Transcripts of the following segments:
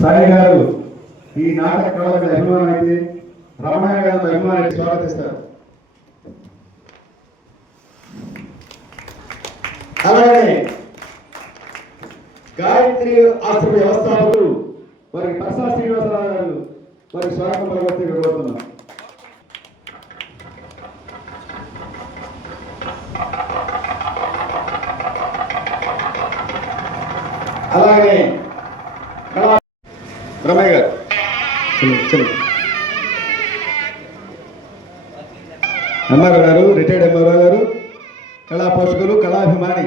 సాయి గారు ఈ నాటక కళలకు అభిమానం అయితే రమణయ్య గారు అభిమానాన్ని స్వాగతిస్తారు. అలాగే గాయత్రి ఆశ్రమ వ్యవస్థాపకులు వారికి ప్రసా శ్రీనివాసరావు గారు వారికి స్వాగతం పలవచ్చి కోరుతున్నాం. అలాగే రమయ్య గారు ఎంఆర్ఓ గారు, రిటైర్డ్ ఎంఆర్ఓ గారు, కళా పోషకులు, కళాభిమాని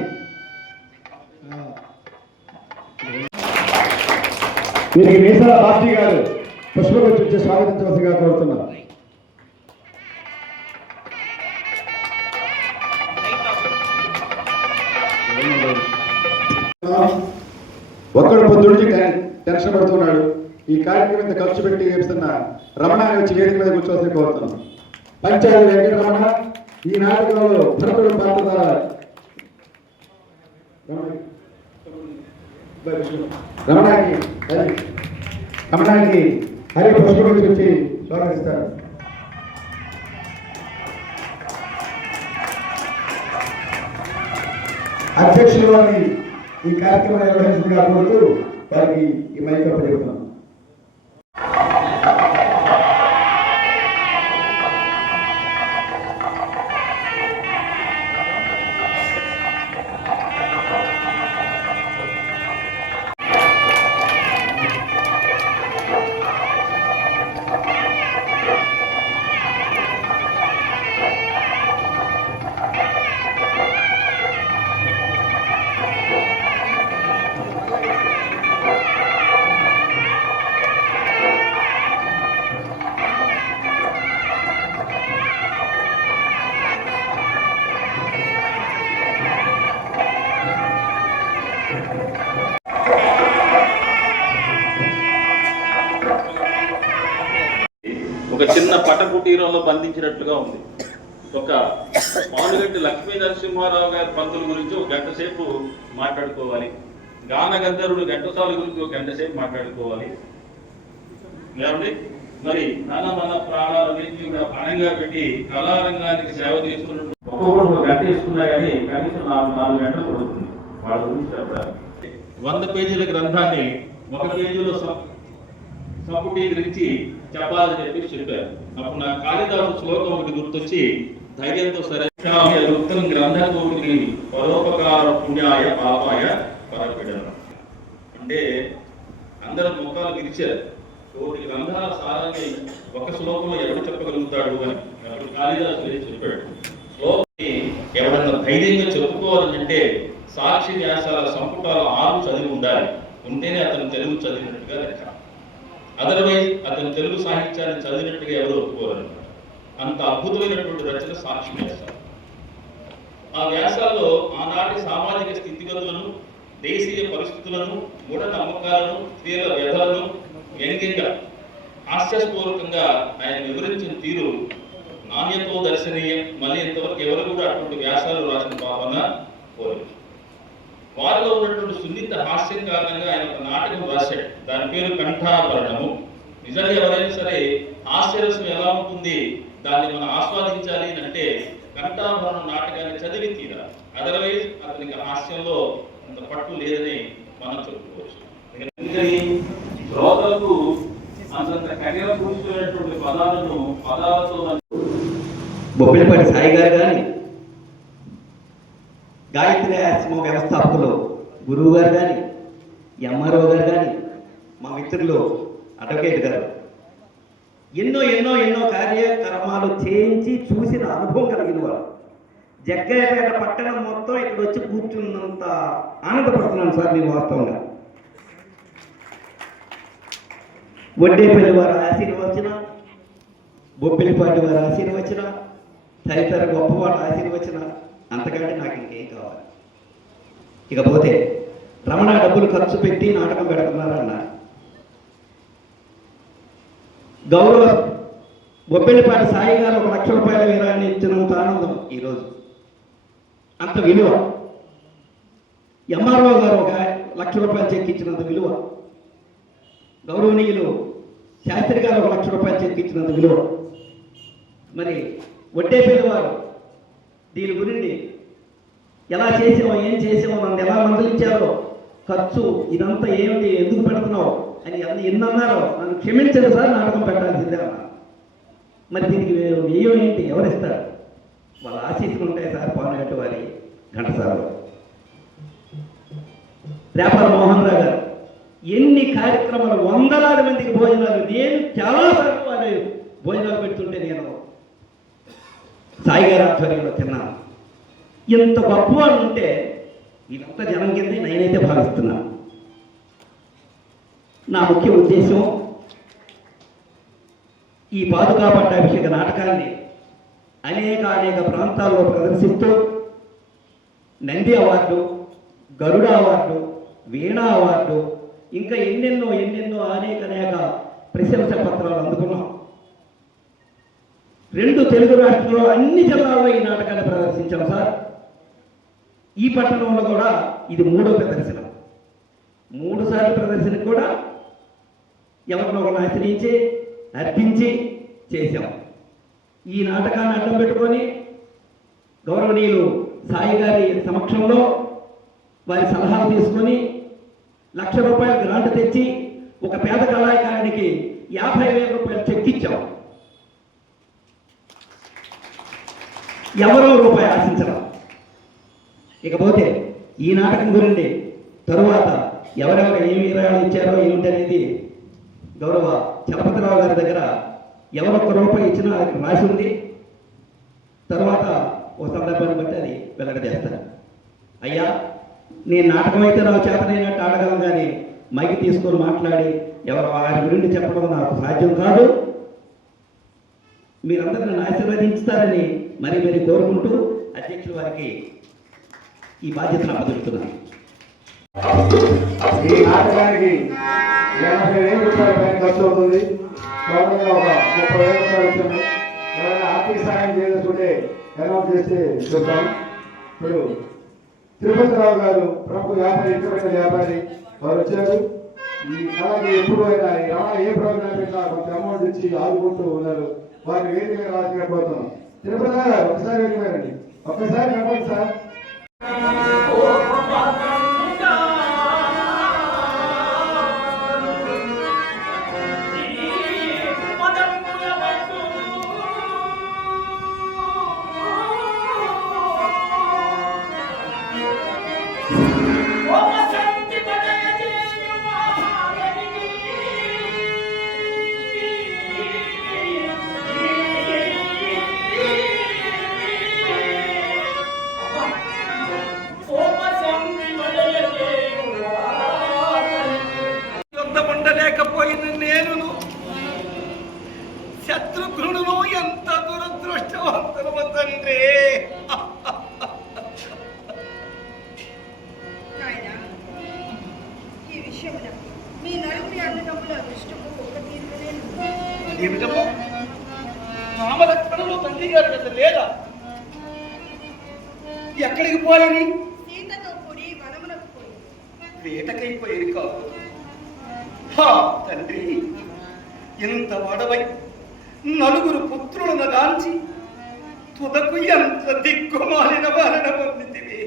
వీరికి మీసాల బాబ్జీ గారు పుష్పగుచ్చి వచ్చి స్వాగతించవలసిగా కోరుతున్నాం. ఒక్కడు పొద్దుడికి టెన్షన్ పడుతున్నాడు. ఈ కార్యక్రమం మీద ఖర్చు పెట్టి వేస్తున్న రమణ వచ్చి వేదిక మీద కూర్చోవలసి కోరుతున్నాం. పంచాయతీ వెంకటరమణ ఈ నాటకంలో భరతుడు పాత్ర రమణానికి హరి పుష్పగుచ్చి వచ్చి స్వాగతిస్తారు. అధ్యక్షులు వారిని ఈ కార్యక్రమం నిర్వహించగా కోరుతూ వారికి ఈ మైక్ చెబుతున్నాం. ఒక చిన్న పటకుటీరంలో బంధించినట్లుగా ఉంది. ఒక మానుగంటి లక్ష్మీ నరసింహారావు గారి పంతుల గురించి ఒక గంట సేపు మాట్లాడుకోవాలి, గాన గంధర్వుడు ఘంటసాల గురించి ఒక గంట సేపు మాట్లాడుకోవాలి. ఏమండి మరి మన ప్రాణాలన్నింటినీ కూడా పణంగా పెట్టి కళారంగానికి సేవ చేస్తున్నట్టు ఒక్కొక్కరు ఒక గంట వేసుకున్నా కానీ కనీసం 4 గంటలు పడుతుంది వాళ్ళ గురించి చెప్పడానికి. 100 పేజీల గ్రంథాన్ని 1 పేజీలో సంపుటీకరించి చెప్పాలని చెప్పారు. అప్పుడు నా కాళిదాసు శ్లోకం ఒకటి గుర్తొచ్చి ధైర్యంతో సరే గ్రంథకోటికి పరోపకార పుణ్యాయ పాపాయ పరపీడనం అంటే అందరూ ముఖాలు విరిచారు. 1 గ్రంథాల సారాన్ని ఒక శ్లోకంలో ఎవరు చెప్పగలుగుతాడు అని అప్పుడు కాళిదాసు చెప్పాడు. శ్లోకాన్ని ఎవరన్నా ధైర్యంగా చెప్పుకోవాలంటే సాక్షి వ్యాసాల సంపుటాలు 6 చదివి ఉండాలి. ఉంటేనే అతను తెలుగు చదివినట్టుగా లెక్క. అదర్వైజ్ అతను తెలుగు సాహిత్యాన్ని చదివినట్టుగా ఎవరు ఒప్పుకోరు. అంత అద్భుతమైనటువంటి రచన సాక్షి వ్యాసాలు. ఆ వ్యాసాల్లో ఆనాటి సామాజిక స్థితిగతులను, దేశీయ పరిస్థితులను, మూఢ నమ్మకాలను, స్త్రీల వ్యధలను వ్యంగ్యంగా హాస్యస్పూర్వకంగా ఆయన వివరించిన తీరు నాణ్యతో దర్శనీయం. మళ్ళీ ఇంతవరకు ఎవరు కూడా అటువంటి వ్యాసాలు రాసిన భావన కోరలేదు. వారిలో ఉన్నటువంటి సున్నిత హాస్యం కారణంగా ఆయన ఒక నాటకం రాశాడు. దాని పేరు కంఠాభరణము. నిజంగా ఎవరైనా సరే హాస్యరసం ఎలా ఉంటుంది, దాన్ని మనం ఆస్వాదించాలి అంటే కంఠాభరణం నాటకాన్ని చదివి తీరా. అదర్వైజ్ అతనికి హాస్యంలో అంత పట్టు లేదని మనం చెప్పుకోవచ్చు. ఎందుకని శ్రోతలకు అంతంత కఠిన కూర్చున్నటువంటి పదాలతో బొబ్బిలిపాటి సాయి గారు కానీ, గాయత్రి ఆశ్రమ వ్యవస్థాపకులు గురువు గారు కానీ, ఎంఆర్ఓ గారు కానీ, మా మిత్రులు అడ్వకేట్ గారు ఎన్నో ఎన్నో ఎన్నో కార్యక్రమాలు చేయించి చూసిన అనుభవం కలిగిన వారు. జగ్గయ్యపేట పట్టణం మొత్తం ఇక్కడ వచ్చి కూర్చున్నంత ఆనందపడుతున్నాను సార్ నేను వాస్తవంగా. వడ్డేపల్లి వారు ఆశీర్వచన, బొబ్బిలిపాటి వారు ఆశీర్వచన, తదితర గొప్పవాడు ఆశీర్వచన, అంతకంటే నాకు ఇంకేం కావాలి. ఇకపోతే రమణ డబ్బులు ఖర్చు పెట్టి నాటకం పెడుతున్నారన్న గౌరవ బొబ్బిలిపాటి సాయి గారు 1 లక్ష రూపాయల వీరాన్ని ఇచ్చినంత ఆనందం ఈరోజు. అంత విలువ. ఎంఆర్ఓ గారు 1 లక్ష రూపాయలు చెక్ ఇచ్చినంత విలువ. గౌరవనీయులు శాస్త్రి గారు 1 లక్ష రూపాయలు చెక్కించినందుకు విలువ. మరి వడ్డేపల్లి వారు దీని గురించి ఎలా చేసామో ఏం చేసామో నన్ను ఎలా మందలించారో, ఖర్చు ఇదంతా ఏమిటి ఎందుకు పెడుతున్నావు అని ఎన్నన్నారో, నన్ను క్షమించండి సార్, నాటకం పెట్టాల్సిందే అన్నారు. మరి దీనికి వ్యయం ఏంటి, ఎవరిస్తారు? వాళ్ళ ఆశీస్సులు ఉంటాయి సార్. పావునగట్టు వారి ఘంటసాల, రేపల మోహన్ రావు గారు ఎన్ని కార్యక్రమాలు, వందలాది మందికి భోజనాలు, నేను చాలాసార్లు వారి భోజనాలు పెడుతుంటే నేను సాయి గారి ఆధ్వర్యంలో తిన్నాను. ఇంత గొప్పవాళ్ళు ఉంటే ఇదంతా జనం కింద నేనైతే భావిస్తున్నాను. నా ముఖ్య ఉద్దేశం ఈ పాదుకా పట్టాభిషేక నాటకాన్ని అనేక ప్రాంతాల్లో ప్రదర్శిస్తూ నంది అవార్డు, గరుడ అవార్డు, వీణా అవార్డు, ఇంకా ఎన్నెన్నో అనేక ప్రశంసా పత్రాలు అందుకున్నాం. 2 తెలుగు రాష్ట్రాల్లో అన్ని జిల్లాల్లో ఈ నాటకాన్ని ప్రదర్శించాం సార్. ఈ పట్టణంలో కూడా ఇది 3వ ప్రదర్శన. 3 సార్లు ప్రదర్శనకు కూడా ఎవరినో ఒకరిని ఆశ్రయించి అర్పించి చేశాం. ఈ నాటకాన్ని అడ్డం పెట్టుకొని గౌరవనీయులు సాయి గారి సమక్షంలో వారి సలహాలు తీసుకొని 1 లక్ష రూపాయల గ్రాంట్ తెచ్చి ఒక పేద కళాకారునికి 50,000 రూపాయలు చెక్ ఇచ్చాం. ఎవరో రూపాయి ఆశించడం. ఇకపోతే ఈ నాటకం గురించి తరువాత ఎవరెవరు ఏమి విరాళాలు ఇచ్చారో ఏమిటనేది గౌరవ చలపతిరావు గారి దగ్గర ఎవరొక్క రూపాయి ఇచ్చినా అది రాసి ఉంది. తర్వాత ఒక సందర్భాన్ని బట్టి అది వెల్లడి చేస్తారు. అయ్యా, నేను నాటకం అయితే నాకు చేతనైనట్టు ఆడగలను, కానీ మైకి తీసుకొని మాట్లాడి ఎవరు వారి గురించి చెప్పడం నాకు సాధ్యం కాదు. మీరందరూ నన్ను ఆశీర్వదించుతారని మరీ కోరుకుంటూ అధ్యక్షుల వారికి ఈ బాధ్యతను అప్పచెప్తున్నాను. ఈ నాటకానికి 80,000 రూపాయల పైన ఖర్చు అవుతుంది. టోటల్గా ఒక 30,000 రూపాయలు వచ్చాము. ఎవరైనా ఆర్థిక సహాయం చేసుకుంటే అనౌన్స్ చేస్తే చూద్దాం. ఇప్పుడు తిరుపతిరావు గారు ప్రముఖ వ్యాపారి, ఇతర వ్యాపారి, వారు వచ్చారు. అలాగే ఎప్పుడు అయినా ఏ ప్రోగ్రాం పెట్టినా కొంత అమౌంట్ ఇచ్చి ఆదుకుంటూ ఉన్నారు. వారిని వేదిక రాజకీయ పోతున్నాం. తిరుపతి గారు ఒకసారి వెళ్ళిపోయారండి, ఒక్కసారి కనపడి సార్. శత్రుఘ్నుడు ఎంత దురదృష్టవంతుడు తండ్రి. ఈ విషయంలో మీ నలుగురి అన్నదమ్ముల అదృష్టము ఒక తీరులేదు. ఏమిటమ్మా, నామలక్షణంలో తండ్రి గారు కదా లేదా? ఎక్కడికి పోయి? సీతతో కూడి వనమునకు పోయి. వేటకైపోయేది కాదు తండ్రి. ఇంత వాడవై నలుగురు పుత్రులను గాంచి తుదకు ఎంత దిక్కుమాలిన వారిన పొందితివి.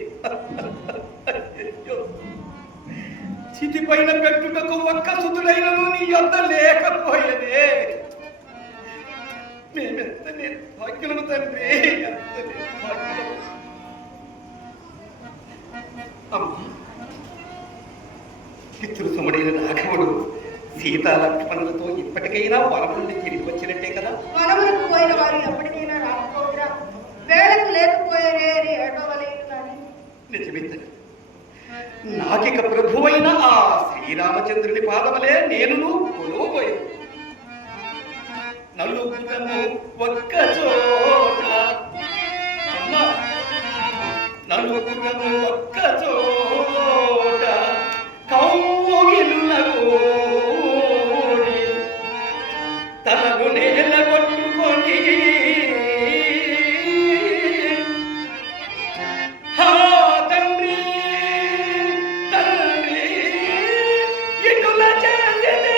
చితి పైన పెట్టుటకు ఒక్క సుతుడైనను నీ యొద్ద లేకపోయేదే. మేమెంత నిర్భాగ్యులము తండ్రి, ఎంత నిర్భాగ్యులము. పితృసముడైన రాఘవుడు సీతా లక్ష్మణులతో ఇప్పటికైనా వనం నుండి తిరిగి వచ్చినట్టే కదా? వనములకు పోయిన వారు ఎప్పటికైనా రాకపోయినా వేళకు లేకపోయారే అని ఏడవలేదు. కానీ నిజమే, నాకిక ప్రభువైన ఆ శ్రీరామచంద్రుని పాదములే నేను కొలువబోయే. నలుగురము ఒక్క చోట, నలుగురము ఒక్క చోట కౌగిలులకు తనకు నేల కొట్టుకొని తండ్రి తండ్రి ఇటుల చేసితే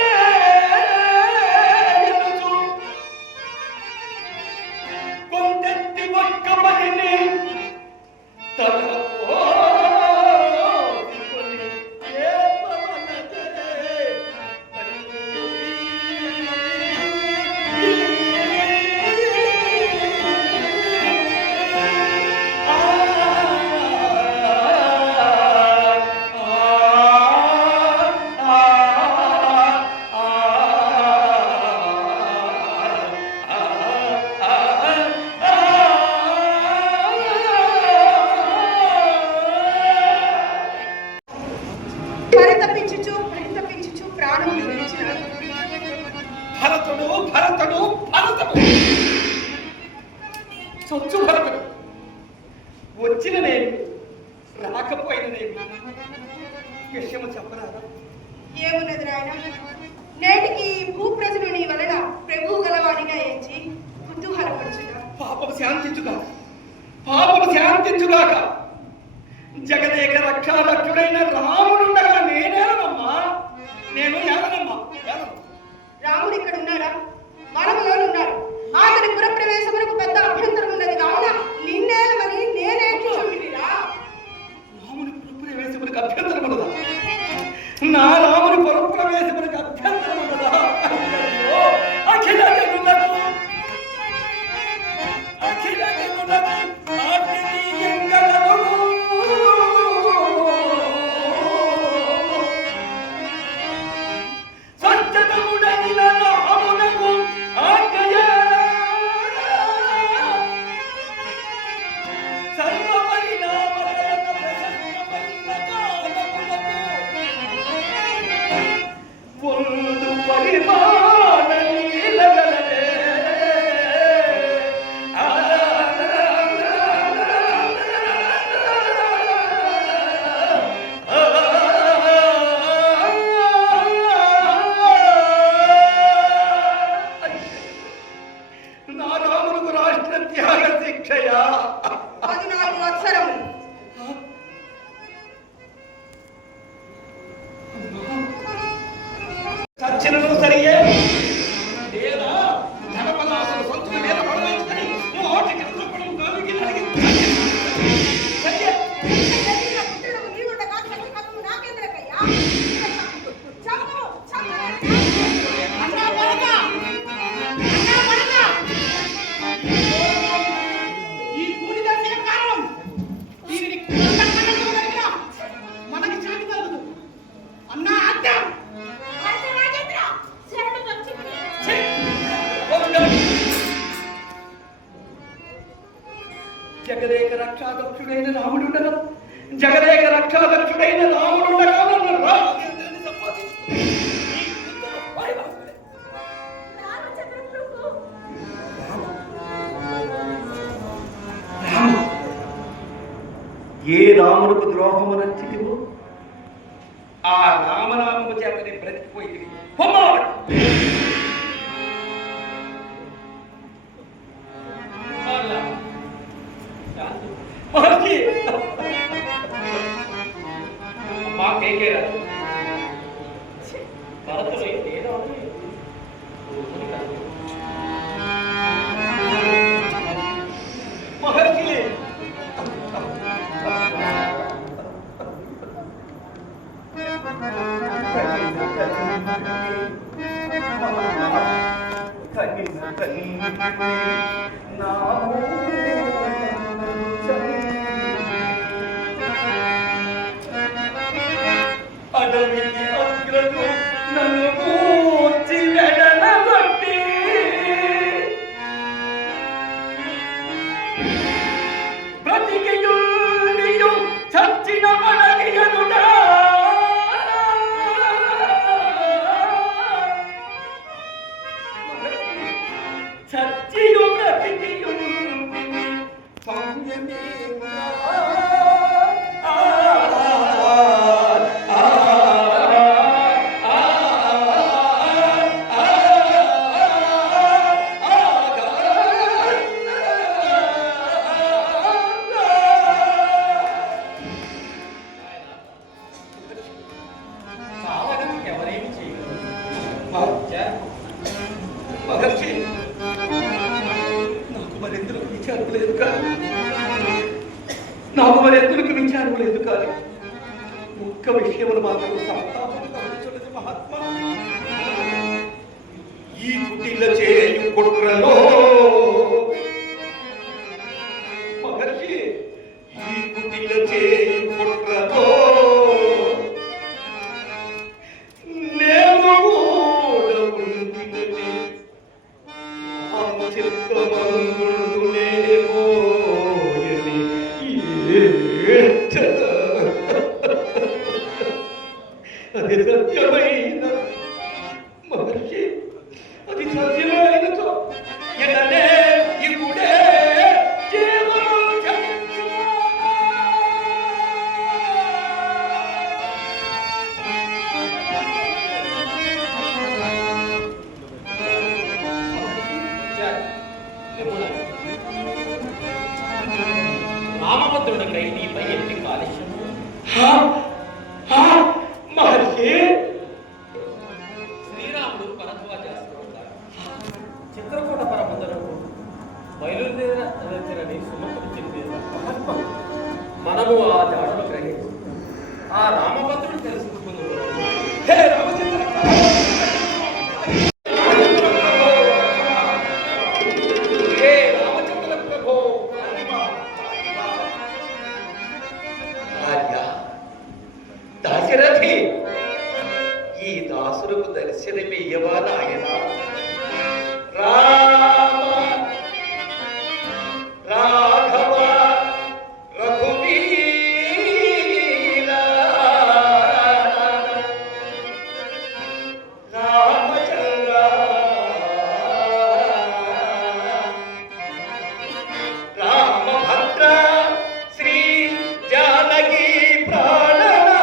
భరతుడు భరతుడు భరతుడు చచ్చు భరతుడు వచ్చిన నేను రాకపోయిన నేను విషయము చెప్పరాదా? ఏమున్నది నాయన, నేటికి ఈ భూప్రజలు నీ వలన ప్రభువు గలవాడిగా ఎంచి కుతూహలపరచుగా. పాపము శాంతించుగాక, పాపము శాంతించుగాక. జగదేక రక్షారక్షుడైన రాముడుండగా నేనేనమ్మా, నేను ఏనమ్మా. రాముడు ఇక్కడ ఉన్నాడా? మనములో ఉన్నాడు. అతని పురప్రవేశమునకు పెద్ద అభ్యంతరం ఉన్నది కావున నిన్నేమని నేనేంటి చూపిరా? రాముని పురప్రవేశమునకు అభ్యంతరం ఉండదా? నా రాముని పురప్రవేశమునకు అభ్యంతరం ఉండదా? అఖిల జనులకు అఖిల జనులకు ఆశ్చర్యంగలవు. స్వచ్ఛతముడైన రామునకు ఆజ్ఞయ సర్వపరిణామరహిత ప్రశస్తమైన కాలములకు ಒಂದು ಪರಿಮಾಣ ನೀಲಗಲನೆ. నా రాములకు రాష్ట్ర త్యాగ శిక్షయ 14 అక్షరము. చర్చలను సరియే లేదా ధనపదాసులు సొంతుల మీద పడవేసుకొని మోటి కష్టపడం కాలికి నలిగి సరియే. నీవుండగా క్షమించకు నాకెందుకయ్యా? చంపు, చంపు. అన్నా కొడకా! అన్నా కొడకా! ఈ కూడి దర్శన కారణం దీనిని కొట్టకనగా మనకి చాటి కలుగుదు. అన్నా అడ్డ రాజేంద్ర శరణు వచ్చింది. జగదేక రక్షాదక్షుడైన రాముడుండగా, జగదేక రక్షాదక్షుడైన రాముడుండగా నన్ను రాజేంద్రుని సంపాదించుకుని ఈ యుద్ధము వాయిదాలే. రామచంద్ర ప్రభు రామ, ఏ రామునికి ద్రోహము నచ్చితివో ఆ రామనామము చేతనే బ్రతికిపోయింది. మహర్షి మా కేకే రాదు భరతుడు ఏదో మహర్షి అడవికి అగ్రజు నన్ను పూర్చి వెడనబట్టి బ్రతికియుండియు చచ్చిన పడగియనుడా చచ్చియు బ్రతికియుండి సౌమ్యమేనా ఎవరేమి చేయగలరు? మహర్షి, నాకు మరెందుకు విచారం లేదు కానీ ఒక్క విషయమును మాత్రం సంతాపం గమనించున్నది మహాత్మా. ఈ కుటిల చేయు కుట్రలో మహర్షి, ఈ కుటిల చేయు కుట్రలో నేను కూడా ఉండినని చిత్తమందునేమోయని అది సత్యమైన మహర్షి, అది సత్యమే అయినచో ఎన్ననే ఇప్పుడే జీవము చరించుమా. రామభద్రుడికై నీపై ఎట్టి కాలుష్యం మహర్షి శ్రీరాముడు భరద్వాజాసుడు చిత్రకూట పరమందరకు బయలుదేరని సుమతుడు చెప్పేది మహాత్మ. మనము ఆ జాడను గ్రహించి ఆ రామభద్రుడు తెలుసుకుందుము. హే రామచంద్ర హే రామచంద్ర ప్రభో భార్య దాశరథి ఈ దాసులకు దర్శనమియ్యవా నాయన. రామ రాఘవ రఘువీర రామచంద్ర రామభద్ర శ్రీ జానకి ప్రాణనాథ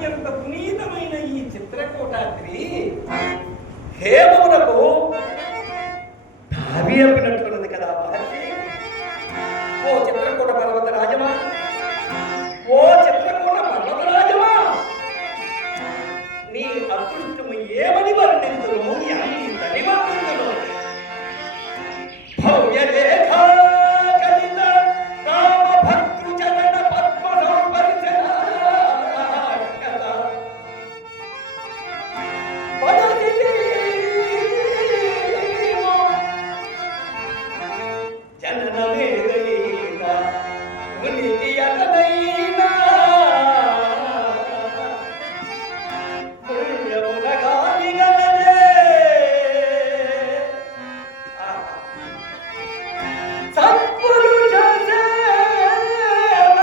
అత్యంత పునీతమైన ఈ చిత్రకూటాద్రి హేమమునకు దారి అప్పినట్లున్నది కదా మహర్షి. ఓ చిత్రకూట పర్వత రాజమా, ఓ చిత్రకూట పర్వత రాజమా, నీ అదృష్టము ఏమని వర్ణించును, ఎంతని వర్ణించును. భవ్య రేఖా కలిత రామ భక్తృ చరణ పద్మ సంపరిచన జననమేదైనా ఉనికి అతనైనా పుణ్యమున గాని గలదే. సత్పురుష సేవ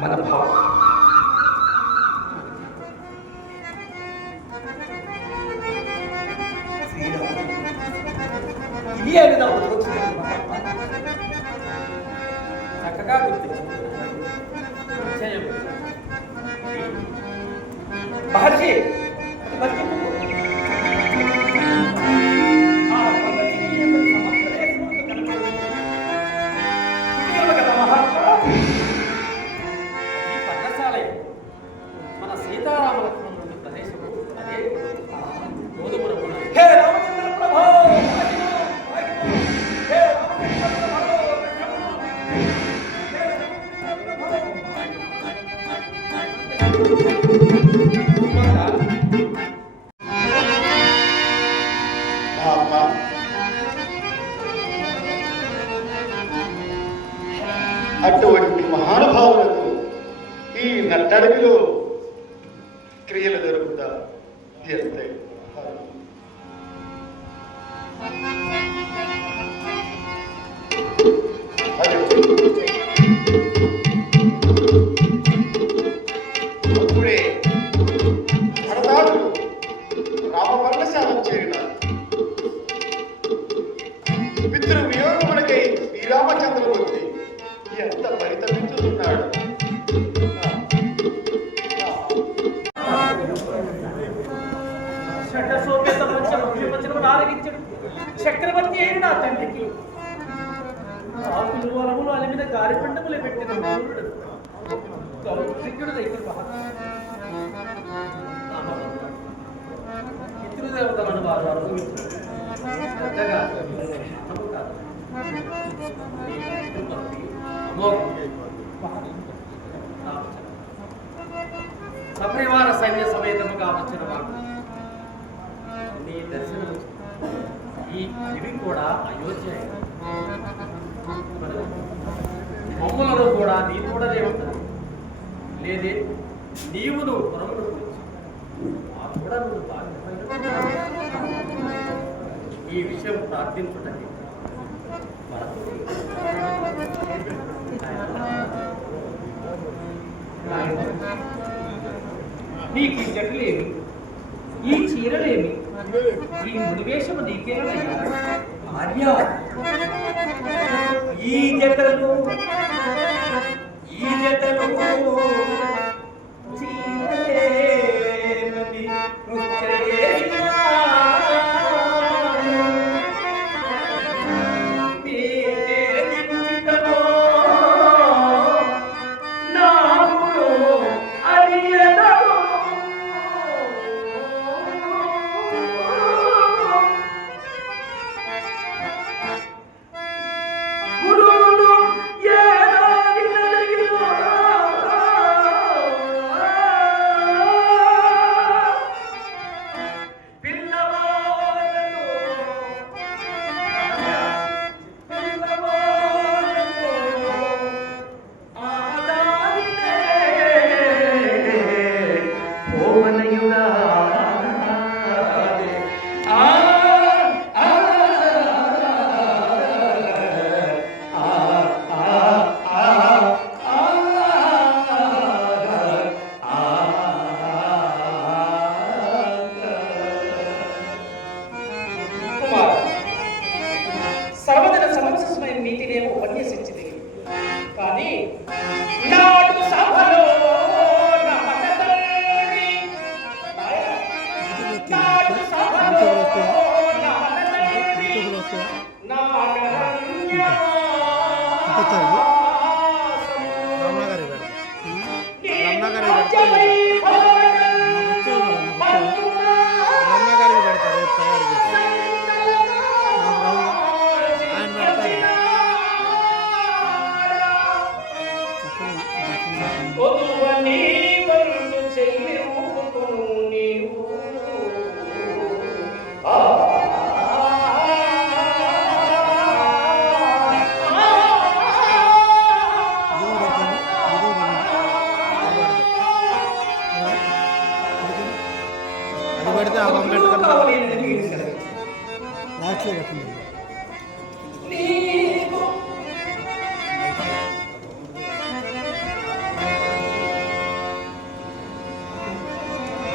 మన భావం ఇది అని నాకు తోచుతుంది చక్కగా గుర్తించు. మహర్షి వర్తింపు. ఆ పద్ధతిని ఎంతటి సమర్థలేఖనంతో కనపడుతుంది. ఇది కదా మహాత్మా. ఈ పర్ణశాలయం మన సీతారామ లక్ష్మణుల ప్రదేశము. అదే గోధుమల గుణ. హే రామచంద్ర ప్రభో, హే రామచంద్ర ప్రభో, మహాత్మా, అటువంటి మహానుభావులకు ఈ నట్టడవిలో క్రియలు జరుగుతా ఎంతే అప్పుడే భరతాదులు రామపర్ణశాలం చేరినారు. పితృ వియోగమునకై శ్రీరామచంద్రమూర్తి ఎంత పరితపించుతున్నాడు. చక్రవర్తి అయిన నా తండ్రికి ఆకులు వరములు అలిమిన గారిపండములు పెట్టిన మూరుడు కౌత్రికుడు దగ్గర పితృదేవతలను వారు అనుభవించారు. పెద్దగా సపరివార సైన్య సమేతముగా వచ్చిన వాడు నీ దర్శనం ఈ ఇవి కూడా అయోధ్య మమ్ములను కూడా నీ కూడనే ఉంటుంది. లేదే నీవు నువ్వు పురమును కూడా నువ్వు బాగా ఈ విషయం ప్రార్థించుటది. నీకు ఈ జట్లేమి, ఈ చీరలేమి, ఈ మునివేషము నీకేనయ్యా భార్య. ఈ జతలు చీరలేమని నృత్యలేనా. నీకేది ఉచితమో నాకు అది ఎదగో. గురువులు ఏదో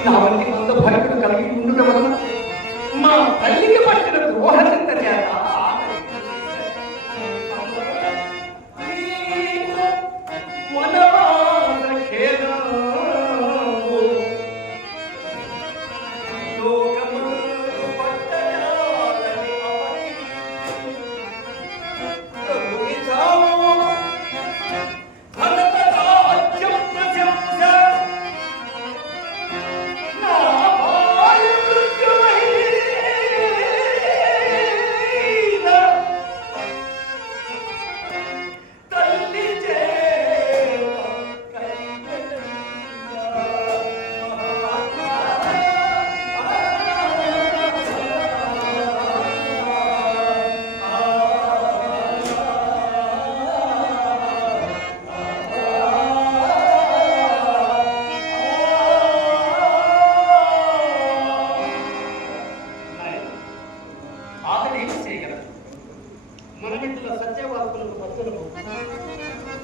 నా వంటి కొంత భక్తుడు కలిగి ఉండడం వలన మా తల్లికి పట్టిన ద్రోహచింత చేత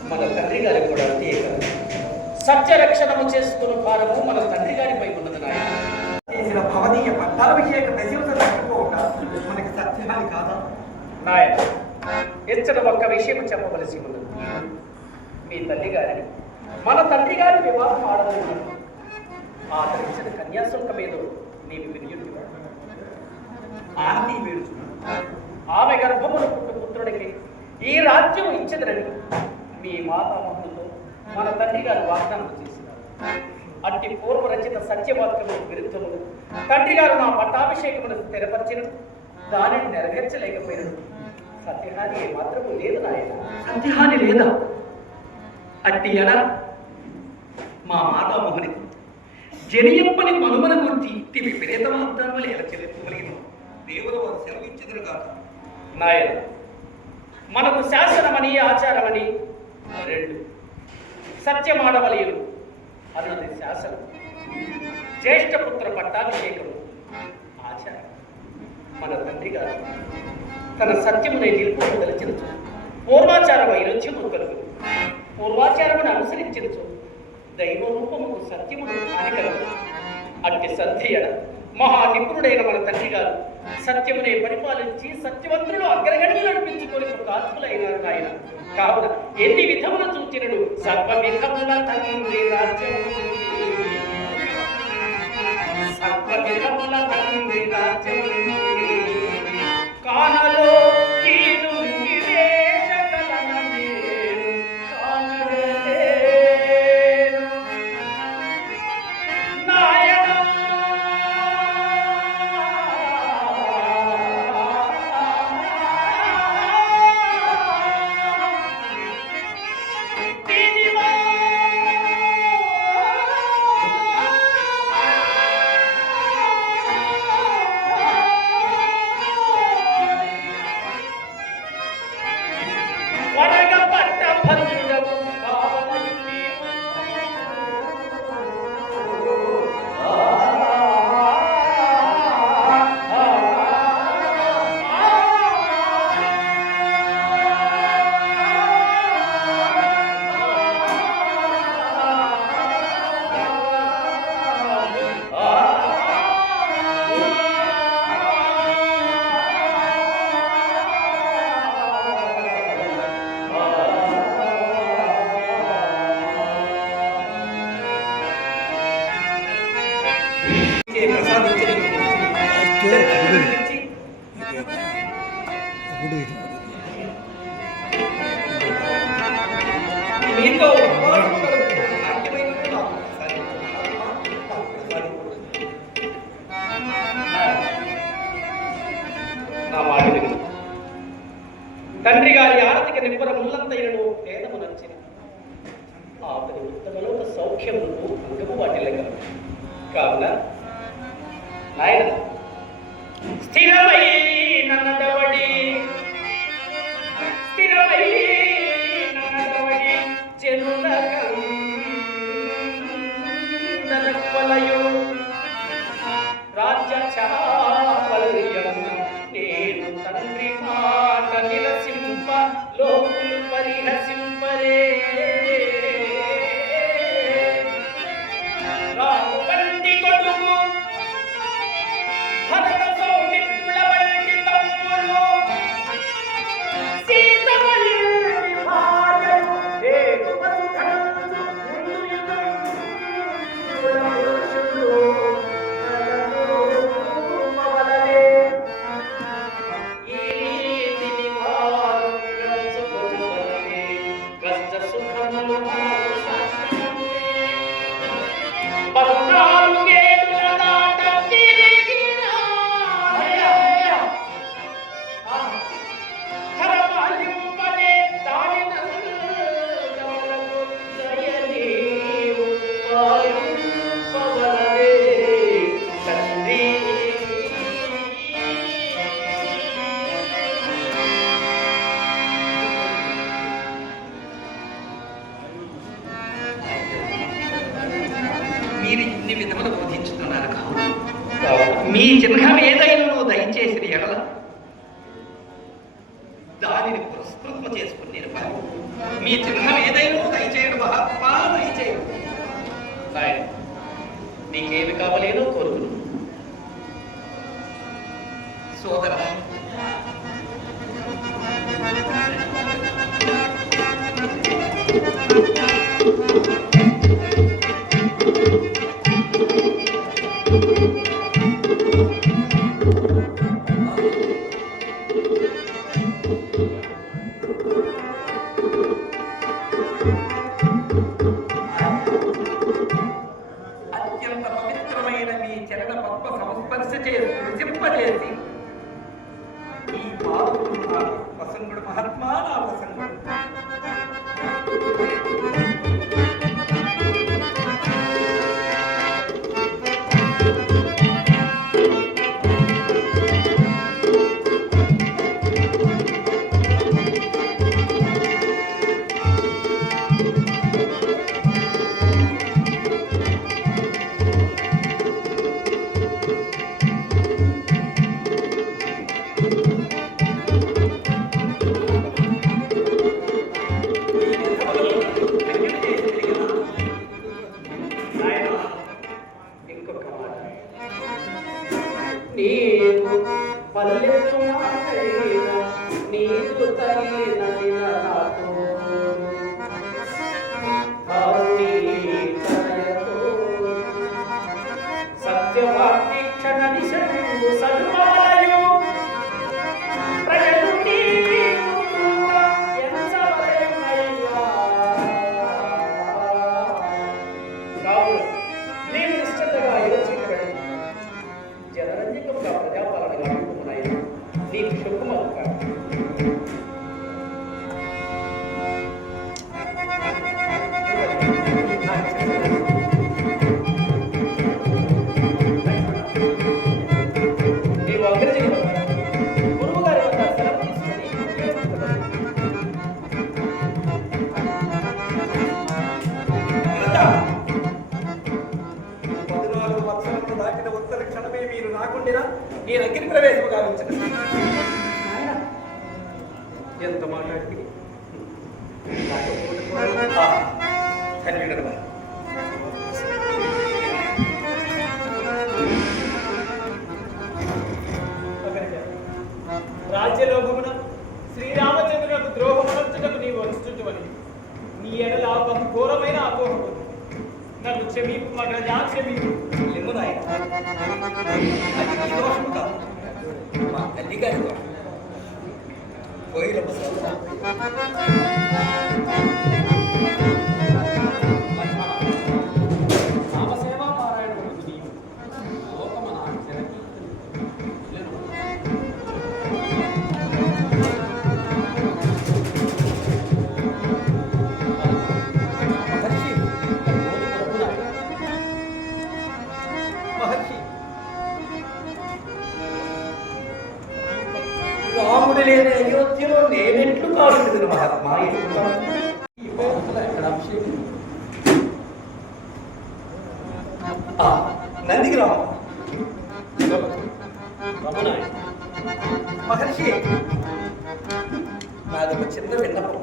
మన తండ్రి గారి కూడా అంతే కదా. సత్యరక్షణము చేసుకున్న భారము మన తండ్రి గారిపై ఉన్నది నాయన. చేసిన భవనీయ పట్టాభిషేక దశివత తట్టుకోక మనకి సత్యహాని కాదా నాయన? ఇచ్చట ఒక్క విషయం చెప్పవలసి ఉన్నది. మీ తల్లి గారిని మన తండ్రి గారి వివాహం ఆడబోతున్నారు. ఆదరించిన కన్యాశుల్కం ఏదో నీవు వినియుడు ఆర్తి వేడుచున్నాడు. ఆమె గర్భమును పుట్టు పుత్రుడికి ఈ రాజ్యం ఇచ్చదరని మీ మాతామహులతో మన తండ్రి గారు వాగ్దానం చేసినారు. అట్టి పూర్వరచిత సత్యవాక్యములకు విరుద్ధములు తండ్రి గారు నా పట్టాభిషేకమును స్థిరపరిచిన దానిని నెరవేర్చలేకపోయినను సత్యహాని మాత్రము లేదు నాయన. సత్యహాని లేదా? అట్టి ఎడ మా మాతామోహని జనియప్పని మనుమన గురించి ఇట్టి విపరీత వాగ్దానములు ఎలా చెల్లింపగలిగిన దేవుడు వారు సెలవించదురుగా నాయన. మనకు శాసనమని ఆచారమని రెండు సత్యమాడవలయులు అన్నది శాసనం, జ్యేష్ఠపుత్ర పట్టాభిషేకము ఆచారం. మన తండ్రి గారు తన సత్యమునే నిలుపుదలచవచ్చు పూర్వాచార వైరుధ్యము కలుగు. పూర్వాచారమును అనుసరించవచ్చు దైవరూపముకు సత్యమును హానికలదు. అట్టి సంధ్యడ మహా నిపుణుడైన మన తండ్రి గారు సత్యమునే పరిపాలించి సత్యవంతులు అగ్రగణ్యులు నడిపించుకొని ఆత్ములైనారు ఆయన. కావున ఎన్ని విధములు చూచినను సర్వ విధముల తండ్రి రాజ్యం, సర్వ విధముల తండ్రి రాజ్యం కానలో నీతో వనవాసము గడుపుతున్న భాగ్యమైనది నాకు ఒకసారి నా మాట విను. తండ్రి గారి ఆర్థిక నిబ్బర ముల్లంతైనను పేదము నచ్చిన ఆతని ఉత్తమలోక సౌఖ్యమును అంగము వాటిల్లగల కావున నాయన స్థిరమైన నడవడి జనులకలయు రాజ్య చాపల్యం నేను తండ్రి మాట నిలసింప లోకులు పరిహసింపరే రాము వంటి కొడుకు భరత సౌమిత్రుల వంటి తమ్ముడు మీరు ఇన్ని విధములు బోధించుతున్నారు కావున మీ చిహ్నం ఏదైనా దయచేసి ఎడల దానిని పురస్కృతం చేసుకుని నేను మీ చిహ్నం ఏదైనా దయచేయడు మహాత్మా దయచేయడు నాయన నీకేమి కావలేనో కోరుకును సోదర అత్యంత పవిత్రమైన మీ చరణ పద్మ సంస్పర్శ చేసి రుచింపజేసి ఈ పాపం నా వసంగుడు మహాత్మా నా వసంగుడు నీవు పల్లెత్తు మాటైన నీవు తగిలిన దినాతో సత్యవాక్తి క్షణ నిశంగు సద్మలయు ప్రజలు నేను నిశ్చంతగా యోచించబడి జనరంజకంగా ప్రజాపాలన నడుపుతున్నాయి నీకు శుభమవు నీవు అగ్రజీ గురువు గారి వద్ద సెలవు తీసుకుని 14 వత్సరములు దాటిన ఉత్తర క్షణమే మీరు రాకుండినా నేను అగ్ని ప్రవేశము గావించను ఎంత మాట్లాడి ధన్యుడను రాజ్యలోకమున శ్రీరామచంద్రులకు ద్రోహమునర్చుటకు నీవు వచ్చుచుంటువని నీ ఎడల బహు ఘోరమైన అపోహము నన్ను క్షమీపు మగజా క్షమీపు లింగు నాయన అది నీ దోషము కాదు మా తల్లి గారి దోషం పోయిరమ్మ సోదరా చెప్పవలసిన మహాత్మా ఈ పాదుకల ఎక్కడ అభిషేకం? నందిగ్రామం. రమణ, మహర్షి, నాది ఒక చిన్న విన్నపం.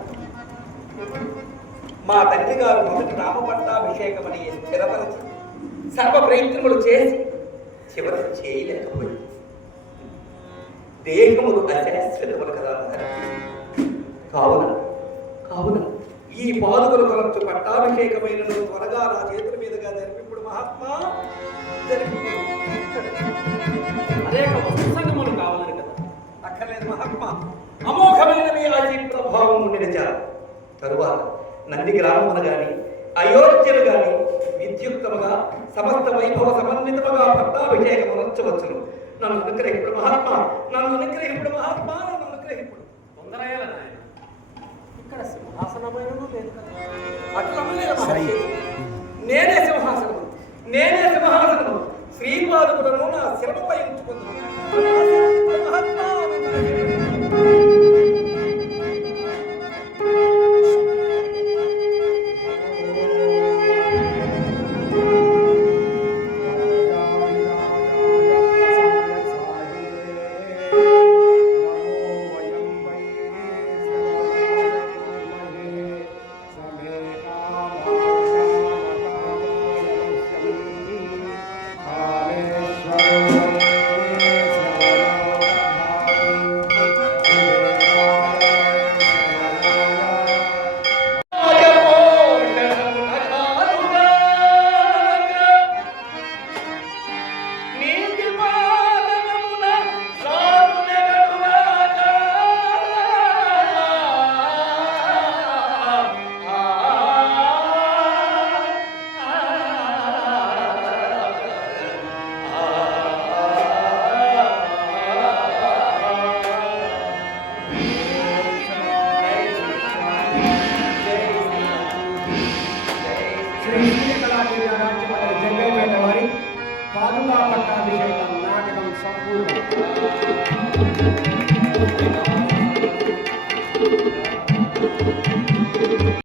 మా తండ్రి గారు మొదటి నామపట్టాభిషేకం అని స్థిరపరిచి సర్వ ప్రయత్నములు చేసి చివరి చేయలేకపోయింది. దేహములు అశాశ్వతములు కదా మహర్షి. కావున ఈ పాదుకలు కొరకు పట్టాభిషేకమైన త్వరగా నా చేతుల మీదుగా జరిపిప్పుడు మహాత్మా, జరిపిప్పుడు. అనేక వస్తుసంగములు కావాలని కదా. అక్కర్లేదు మహాత్మా, అమోఘమైన మీ ఆజీ ప్రభావం ఉండిన చాలు. తరువాత నంది గ్రామమును గాని అయోధ్యను గాని విద్యుక్తముగా సమస్త వైభవ సమన్వితముగా పట్టాభిషేకము నచ్చవచ్చును. నన్ను అనుగ్రహింపుడు మహాత్మా, నన్ను అనుగ్రహింపుడు మహాత్మా, నన్ను అనుగ్రహింపుడు. తొందరయ్యాల నాయన, ఇక్కడ సింహాసనమైనను లేదు కదా. అట్లమలేదు మహర్షి, నేనే సింహాసనము, నేనే సింహాసనము. శ్రీపాదుకులను నా శిరముపై ఉంచుకుందును. మహాత్మా, పాదుకా పట్టాభిషేకం నాటకం సంపూర్ణం.